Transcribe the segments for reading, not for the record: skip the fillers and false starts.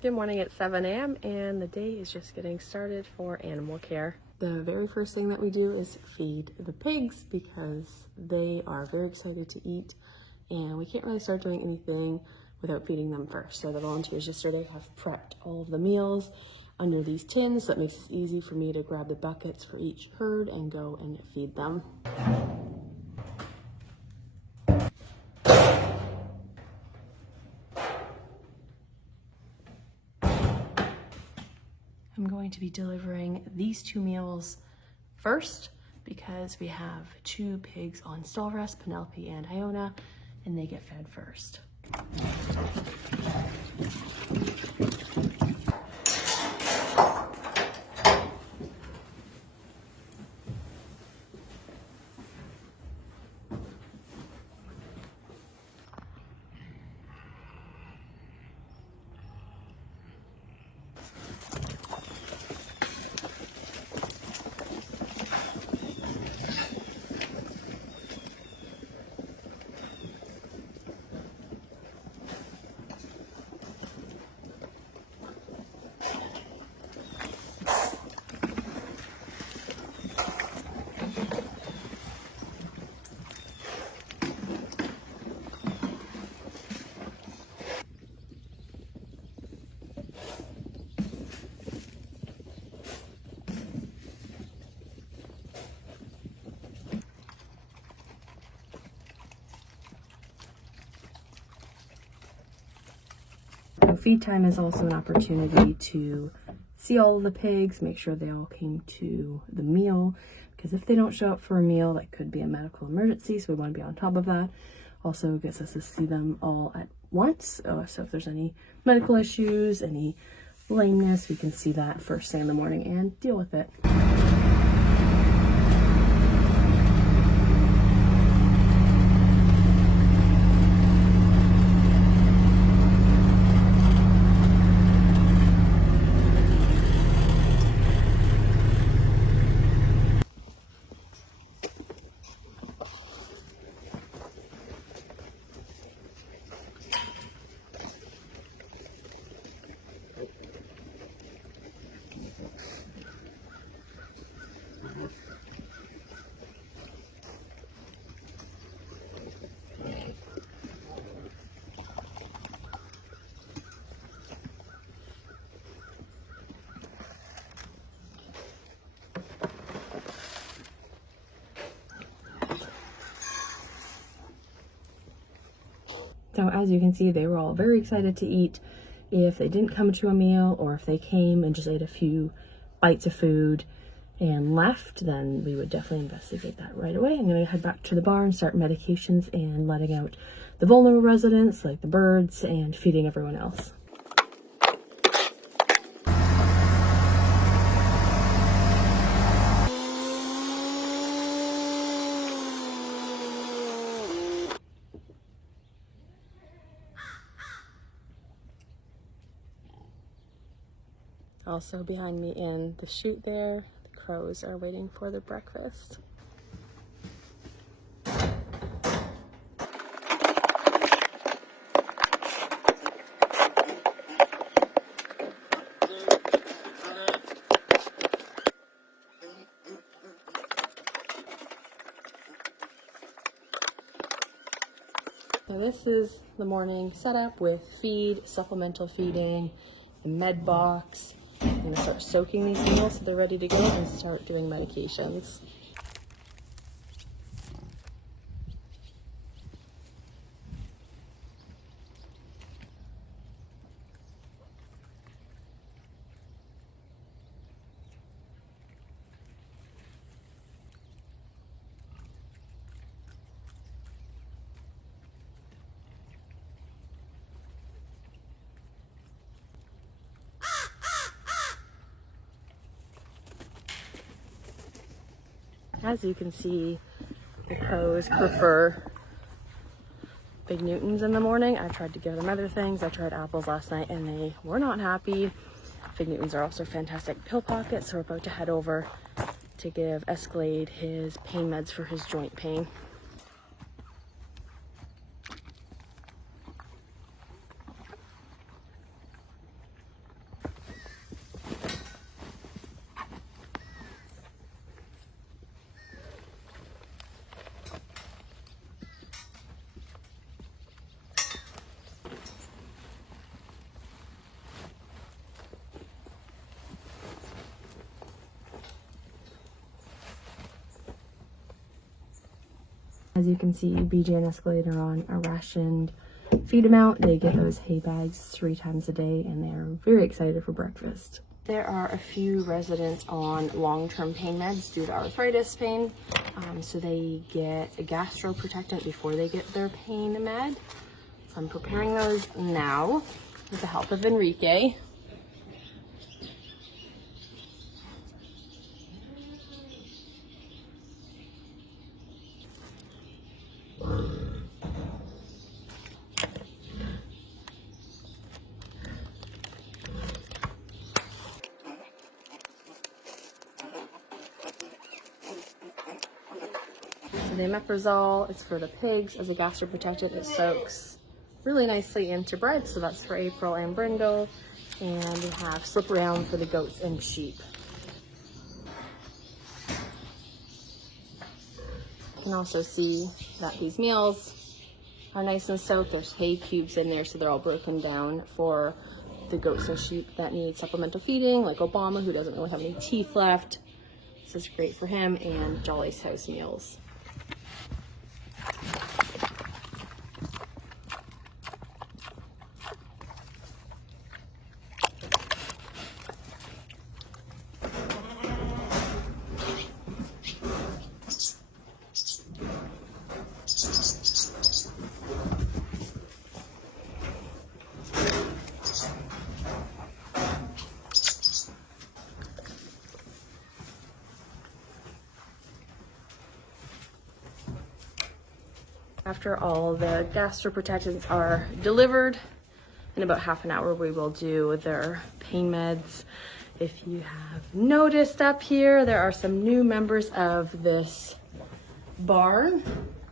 Good morning, it's 7 a.m. and the day is just getting started for animal care. The very first thing that we do is feed the pigs because they are very excited to eat and we can't really start doing anything without feeding them first. So the volunteers yesterday have prepped all of the meals under these tins, so it makes it easy for me to grab the buckets for each herd and go and feed them. I'm going to be delivering these two meals first because we have two pigs on stall rest, Penelope and Iona, and they get fed first. Feed time is also an opportunity to see all of the pigs, make sure they all came to the meal, because if they don't show up for a meal, that could be a medical emergency, so we want to be on top of that. Also gets us to see them all at once, so if there's any medical issues, any lameness, we can see that first thing in the morning and deal with it. So as you can see, they were all very excited to eat. If they didn't come to a meal or if they came and just ate a few bites of food and left, then we would definitely investigate that right away. I'm going to head back to the barn, start medications and letting out the vulnerable residents like the birds and feeding everyone else. Also behind me in the chute there, the crows are waiting for their breakfast. So this is the morning setup with feed, supplemental feeding, the med box. I'm going to start soaking these meals so they're ready to go and start doing medications. As you can see, the crows prefer Big Newtons in the morning. I tried to give them other things. I tried apples last night and they were not happy. Big Newtons are also fantastic pill pockets, so we're about to head over to give Escalade his pain meds for his joint pain. As you can see, BJ and Escalade are on a rationed feed amount. They get those hay bags 3 times a day and they're very excited for breakfast. There are a few residents on long-term pain meds due to arthritis pain. So they get a gastroprotectant before they get their pain med. So I'm preparing those now with the help of Enrique. So the omeprazole is for the pigs. As a gastroprotectant, it soaks really nicely into bread. So that's for April and Brindle. And we have Slip Around for the goats and sheep. You can also see that these meals are nice and soaked. There's hay cubes in there, so they're all broken down for the goats and sheep that need supplemental feeding, like Obama, who doesn't really have any teeth left. This is great for him, and Jolly's House meals. After all the gastroprotectants are delivered, in about half an hour we will do their pain meds. If you have noticed up here, there are some new members of this barn.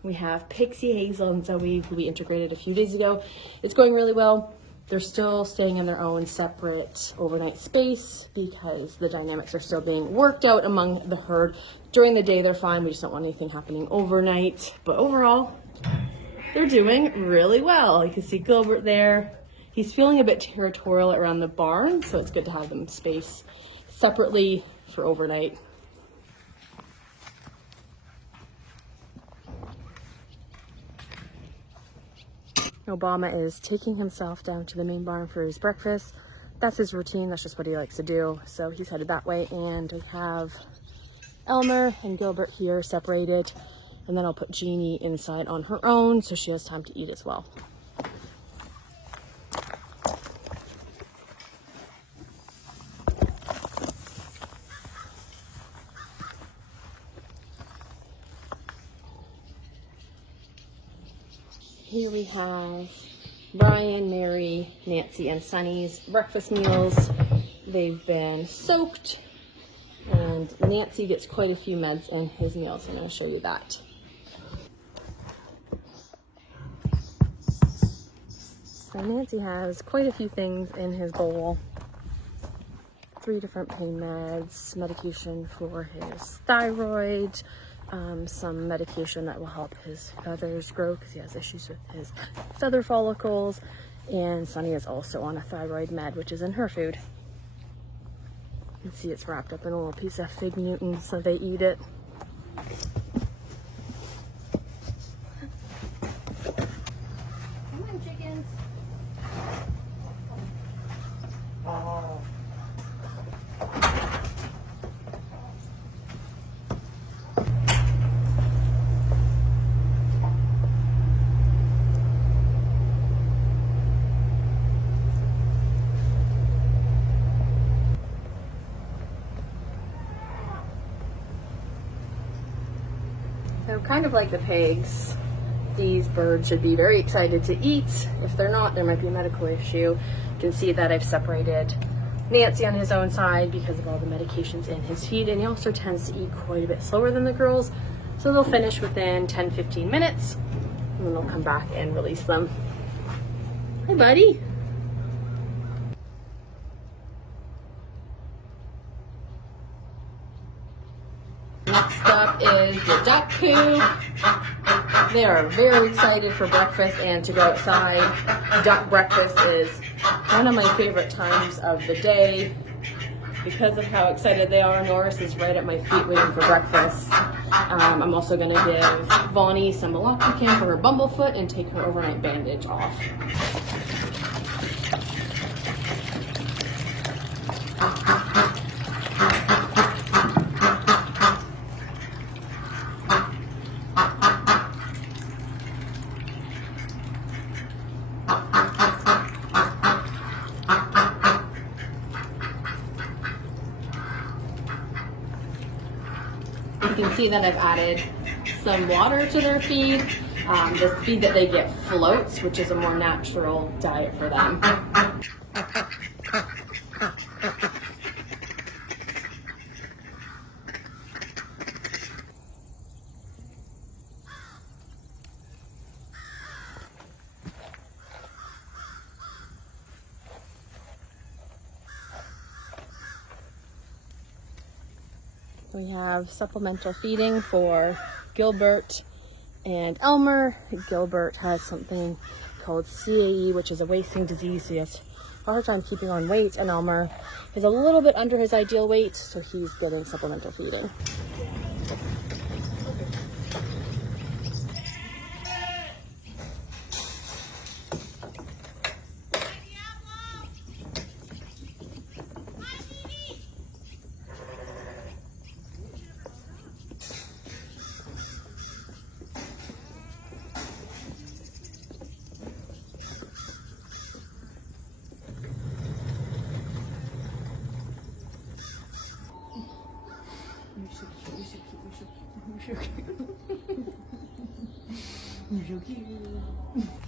We have Pixie, Hazel, and Zoe, who we integrated a few days ago. It's going really well. They're still staying in their own separate overnight space because the dynamics are still being worked out among the herd. During the day, they're fine. We just don't want anything happening overnight. But overall, they're doing really well. You can see Gilbert there. He's feeling a bit territorial around the barn, so it's good to have them space separately for overnight. Obama is taking himself down to the main barn for his breakfast. That's his routine. That's just what he likes to do. So he's headed that way, and we have Elmer and Gilbert here separated. And then I'll put Jeannie inside on her own so she has time to eat as well. Here we have Brian, Mary, Nancy, and Sunny's breakfast meals. They've been soaked, and Nancy gets quite a few meds in his meals. I'm going to show you that. So Nancy has quite a few things in his bowl. 3 different pain meds, medication for his thyroid, some medication that will help his feathers grow because he has issues with his feather follicles, and Sunny is also on a thyroid med, which is in her food. You can see it's wrapped up in a little piece of Fig Newton, so they eat it. Come on, chickens. Oh. So kind of like the pigs, these birds should be very excited to eat. If they're not, there might be a medical issue. You can see that I've separated Nancy on his own side because of all the medications in his feed, and he also tends to eat quite a bit slower than the girls. So they'll finish within 10-15 minutes, and then they'll come back and release them. Hi, buddy. Next up is the duck coop. They are very excited for breakfast and to go outside. Duck breakfast is one of my favorite times of the day. because of how excited they are, Norris is right at my feet waiting for breakfast. I'm also going to give Vonnie some meloxicam for her bumblefoot and take her overnight bandage off. You can see that I've added some water to their feed. The feed that they get floats, which is a more natural diet for them. We have supplemental feeding for Gilbert and Elmer. Gilbert has something called CAE, which is a wasting disease. So he has a hard time keeping on weight, and Elmer is a little bit under his ideal weight, so he's getting supplemental feeding.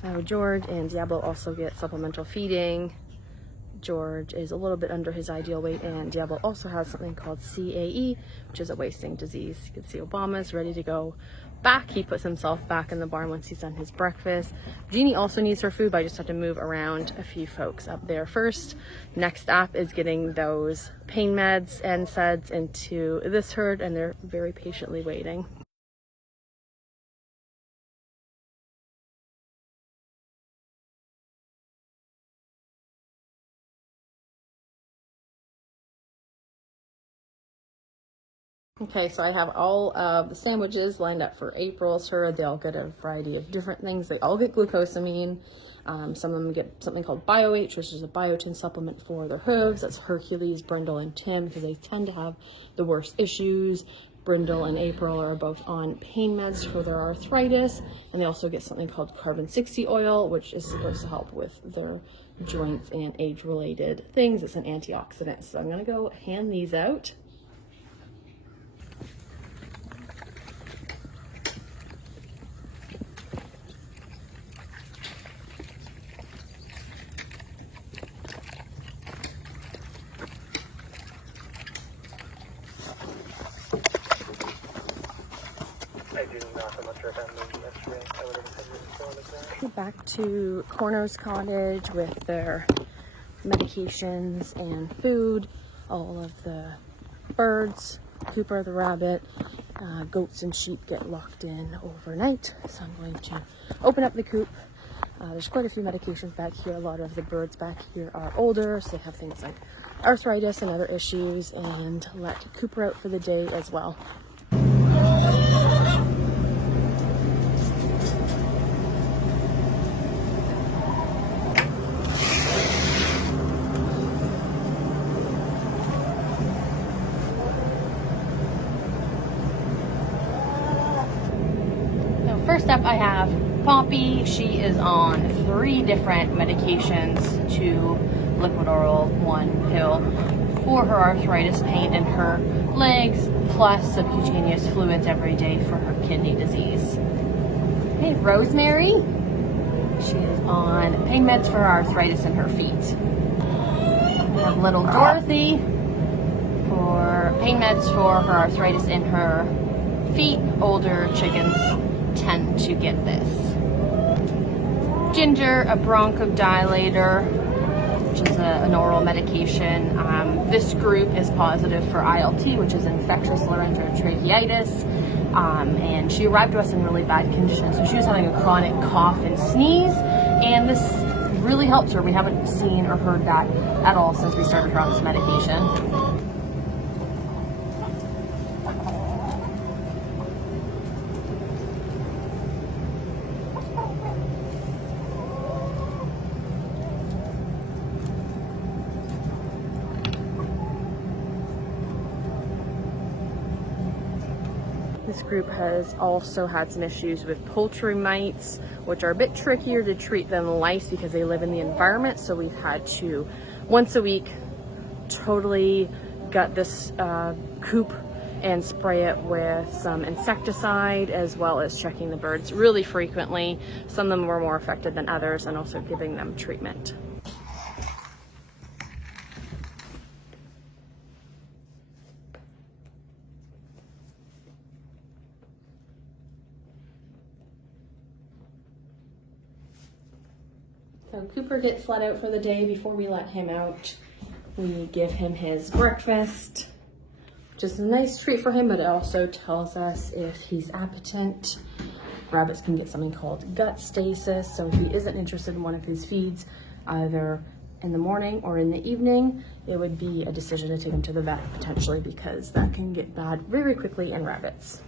So George and Diablo also get supplemental feeding. George is a little bit under his ideal weight, and Diablo also has something called CAE, which is a wasting disease. You can see Obama's ready to go back. He puts himself back in the barn once he's done his breakfast. Jeannie also needs her food, but I just have to move around a few folks up there first. Next up is getting those pain meds and NSAIDs into this herd, and they're very patiently waiting. Okay, so I have all of the sandwiches lined up for April's herd. They all get a variety of different things. They all get glucosamine. Some of them get something called BioH, which is a biotin supplement for their hooves. That's Hercules, Brindle, and Tim, because they tend to have the worst issues. Brindle and April are both on pain meds for their arthritis, and they also get something called carbon 60 oil, which is supposed to help with their joints and age-related things. It's an antioxidant. So I'm gonna go hand these out. Back to Corno's cottage with their medications and food. All of the birds, Cooper the rabbit, goats and sheep get locked in overnight. So I'm going to open up the coop. There's quite a few medications back here. A lot of the birds back here are older, so they have things like arthritis and other issues, and let Cooper out for the day as well. First up, I have Poppy. She is on 3 different medications, 2 liquid oral, 1 pill for her arthritis pain in her legs, plus subcutaneous fluids every day for her kidney disease. Hey, Rosemary. She is on pain meds for her arthritis in her feet. We have little Dorothy for pain meds for her arthritis in her feet. Older chickens tend to get this. Ginger, a bronchodilator, which is an oral medication. This group is positive for ILT, which is infectious laryngotracheitis, and she arrived to us in really bad condition. So she was having a chronic cough and sneeze, and this really helped her. We haven't seen or heard that at all since we started her on this medication. This group has also had some issues with poultry mites, which are a bit trickier to treat than lice because they live in the environment. So we've had to, once a week, totally gut this coop and spray it with some insecticide, as well as checking the birds really frequently. Some of them were more affected than others, and also giving them treatment. So Cooper gets let out for the day. Before we let him out, we give him his breakfast, which is a nice treat for him, but it also tells us if he's appetent. Rabbits can get something called gut stasis, so if he isn't interested in one of his feeds, either in the morning or in the evening, it would be a decision to take him to the vet potentially, because that can get bad very quickly in rabbits.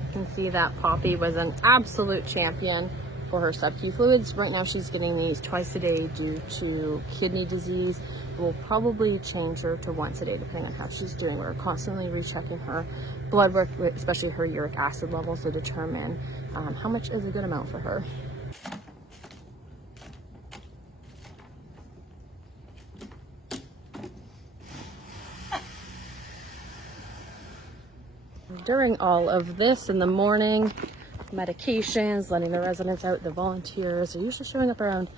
You can see that Poppy was an absolute champion for her sub-Q fluids. Right now she's getting these twice a day due to kidney disease. We'll probably change her to once a day depending on how she's doing. We're constantly rechecking her blood work, especially her uric acid levels, to determine how much is a good amount for her. During all of this in the morning, medications, letting the residents out, the volunteers are usually showing up around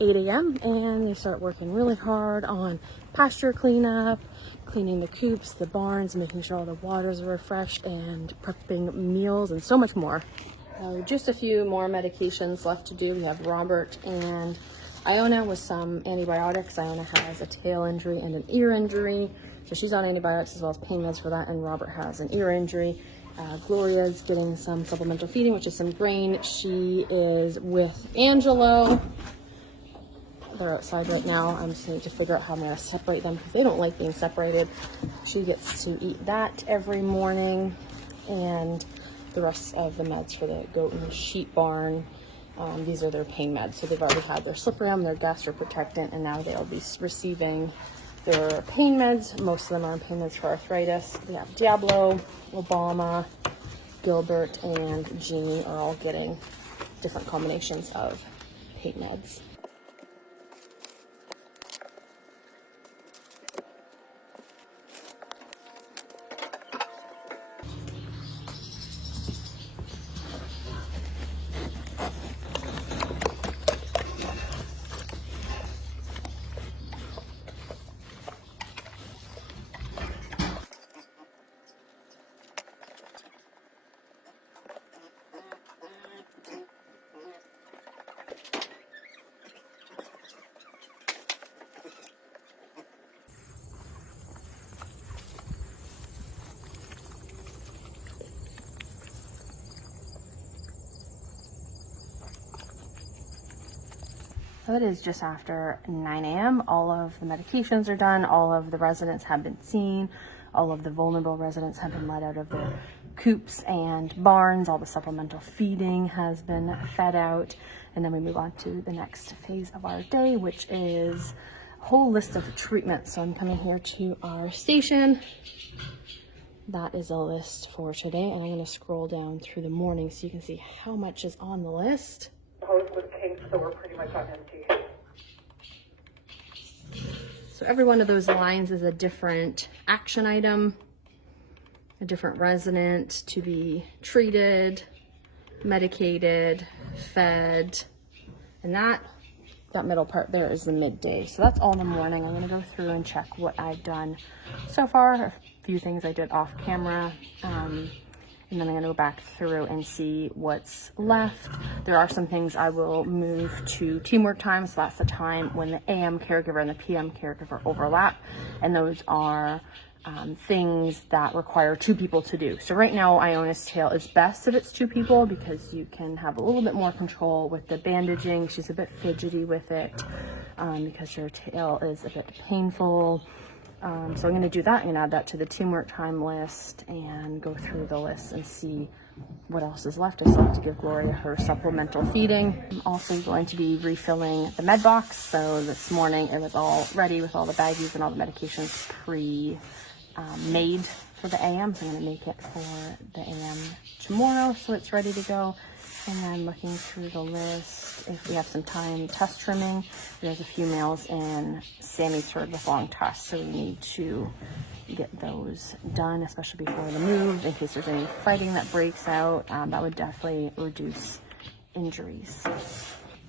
8 a.m. and they start working really hard on pasture cleanup, cleaning the coops, the barns, making sure all the waters are refreshed, and prepping meals and so much more. Just a few more medications left to do. We have Robert and Iona with some antibiotics. Iona has a tail injury and an ear injury, so she's on antibiotics as well as pain meds for that, and Robert has an ear injury. Gloria's getting some supplemental feeding, which is some grain. She is with Angelo. They're outside right now. I'm just need to figure out how I'm going to separate them because they don't like being separated. She gets to eat that every morning, and the rest of the meds for the goat and sheep barn. These are their pain meds. So they've already had their Cyprium, their gastroprotectant, and now they'll be receiving their pain meds. Most of them are on pain meds for arthritis. We have Diablo, Obama, Gilbert, and Jeannie are all getting different combinations of pain meds. So it is just after 9 a.m. All of the medications are done. All of the residents have been seen. All of the vulnerable residents have been let out of their coops and barns. All the supplemental feeding has been fed out. And then we move on to the next phase of our day, which is a whole list of treatments. So I'm coming here to our station. That is a list for today. And I'm going to scroll down through the morning so you can see how much is on the list. With kinks, so we're pretty much on empty. So every one of those lines is a different action item, a different resident to be treated, medicated, fed, and that middle part there is the midday. So that's all in the morning. I'm going to go through and check what I've done so far, a few things I did off camera, and then I'm going to go back through and see what's left. There are some things I will move to teamwork time, so that's the time when the AM caregiver and the PM caregiver overlap, and those are things that require 2 people to do. So right now, Iona's tail is best if it's 2 people because you can have a little bit more control with the bandaging. She's a bit fidgety with it because her tail is a bit painful. So I'm going to do that and add that to the teamwork time list and go through the list and see what else is left. I still have to give Gloria her supplemental feeding. I'm also going to be refilling the med box. So this morning it was all ready with all the baggies and all the medications made for the AM. So I'm going to make it for the AM tomorrow so it's ready to go. And then looking through the list, if we have some time, tusk trimming. There's a few males in Sammy's herd with long tusks, so we need to get those done, especially before the move, in case there's any fighting that breaks out. That would definitely reduce injuries.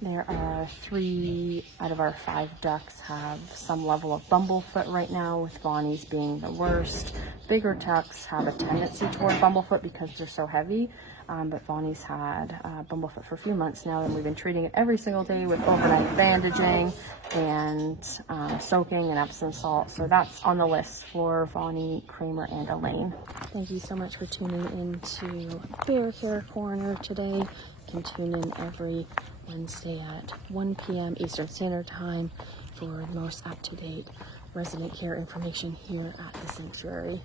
There are 3 out of our 5 ducks have some level of bumblefoot right now, with Bonnie's being the worst. Bigger ducks have a tendency toward bumblefoot because they're so heavy, but Bonnie's had bumblefoot for a few months now, and we've been treating it every single day with overnight bandaging and soaking and Epsom salt. So that's on the list for Bonnie, Kramer, and Elaine. Thank you so much for tuning into Bear Care Corner today. You can tune in every Wednesday at 1 p.m. Eastern Standard Time for the most up-to-date resident care information here at the sanctuary.